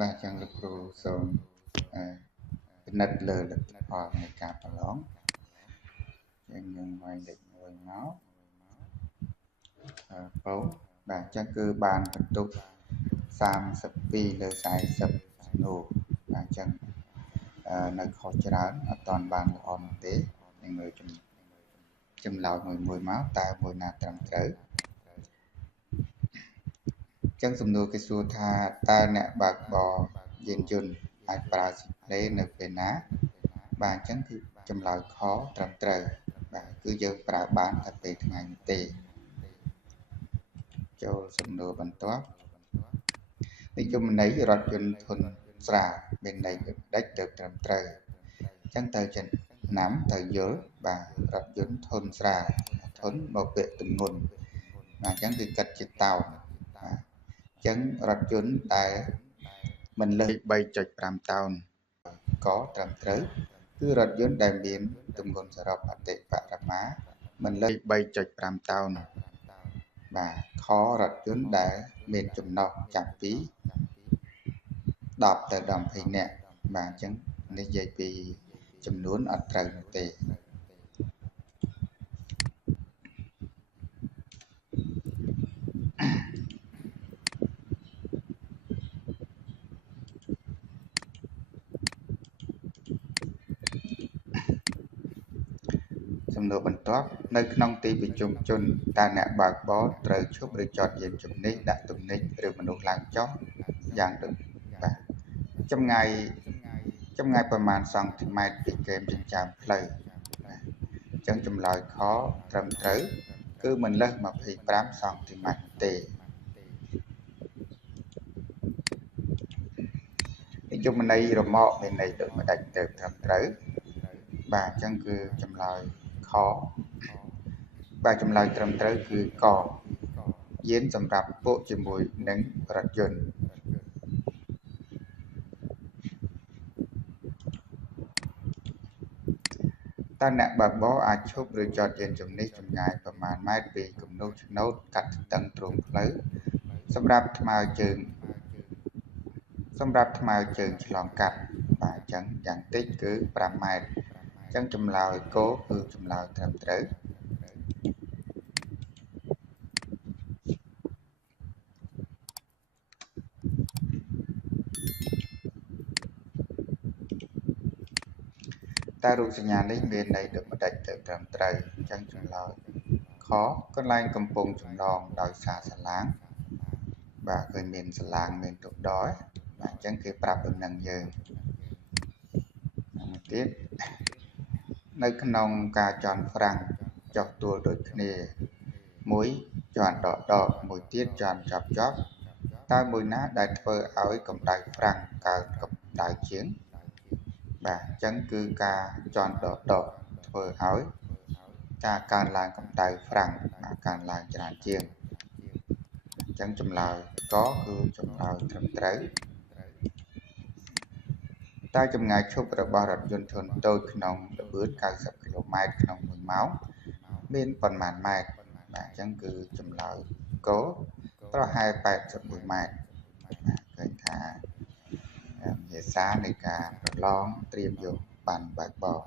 បាទចឹងលោកគ្រូសូមពិនិត្យលើលទ្ធផលនៃការប្រឡងចឹងយើងវាយលេខ1មកពោបាទចឹងគឺបានបន្ទុក32លើ40សំណួរបាទចឹងនៅខុសច្រើនអត់ទាន់បានល្អនោះទេនឹងមើលចម្លើយមួយមកតើមួយណាត្រឹមត្រូវចឹងសំណួរគេសួរថាតើអ្នកបើកបរយានយន្តអាចប្រើស៊ីផ្លេនៅពេលណាបាទអញ្ចឹងគឺចម្លើយខត្រឹមត្រូវបាទគឺយើងប្រើបានតែពេលថ្ងៃនេះទេចូលសំណួរបន្ទាប់និយមន័យរថយន្តធុនស្រាលមានន័យដូចដេចទៅត្រឹមត្រូវអញ្ចឹងទៅចំណាំទៅយល់បាទរថយន្តធុនស្រាលធុនមកពាក្យទម្ងន់បាទអញ្ចឹងគឺកាត់ជាតោនបាទអញ្ចឹងរថយន្តដែលមិនលើស 3.5 តោនក៏ត្រឹមត្រូវគឺរថយន្តដែលមានទម្ងន់សរុបអតិបរមាមិនលើស 3.5 តោនបាទខរថយន្តដែលមានចំណុះចាប់ពី10ទៅ20នាក់បាទអញ្ចឹងនេះនិយាយពីចំនួនអត់ត្រូវនោះទេសំណួរបន្ទាប់នៅក្នុងទីប្រជុំជនតើអ្នកបើកបរត្រូវឈប់ឬចតយានជំនិះដាក់ទំនិញឬមនុស្សឡើងចុះយ៉ាងដូចបាទចម្ងាយប្រមាណសង់ទីម៉ែត្រពីគែមចិញ្ចើមផ្លូវបាទអញ្ចឹងចម្លើយខត្រឹមត្រូវគឺមិនលើស25សង់ទីម៉ែត្រទេនិយមន័យរមាក់មានន័យដូចម្ដេចទៅត្រឹមត្រូវបាទអញ្ចឹងគឺចម្លើយខបាទចម្លើយត្រឹមត្រូវគឺកយានសម្រាប់ពួកជាមួយនឹងរថយន្តតើអ្នកបើកបរអាចឈប់ឬចតយានជំនិះចម្ងាយប្រមាណម៉ែត្រពីគំនូសឆ្នូតកាត់ស្ទឹងទ្រង់ផ្លូវសម្រាប់ថ្មើរជើងឆ្លងកាត់បាទអញ្ចឹងយ៉ាងតិចគឺ5ម៉ែត្រអញ្ចឹងចម្លើយគោគឺចម្លើយត្រឹមត្រូវតើរូបសញ្ញានេះមានន័យដូចម្ដេចទៅត្រឹមត្រូវអញ្ចឹងចម្លើយខកន្លែងកំពុងចំណងដោយសារសាឡាងបាទឃើញមានសាឡាងមានទុកដយបាទអញ្ចឹងគេប្រាប់ដំណឹងយើងមួយទៀតនៅក្នុងការចន់ហ្វ្រាំងចុះទួលដូចគ្នាមួយជាន់ដកមួយទៀតជាន់ចប់តើមួយណាដែលធ្វើឲ្យកម្ដៅហ្វ្រាំងកើនកម្ដៅជាងបាទអញ្ចឹងគឺការចន់ដកធ្វើឲ្យការកើនឡើងកម្ដៅហ្វ្រាំងកើនឡើងច្រើនជាងអញ្ចឹងចម្លើយកគឺចម្លើយត្រឹមត្រូវតើចម្ងាយឈប់របស់រថយន្តធុនតូចក្នុងល្បឿន90គីឡូម៉ែត្រក្នុង1ម៉ោងមានប៉ុន្មានម៉ែត្របាទអញ្ចឹងគឺចម្លើយកប្រហែល81ម៉ែត្រឃើញថាភាសានៃការប្រឡងត្រៀមយកបានបើកបរ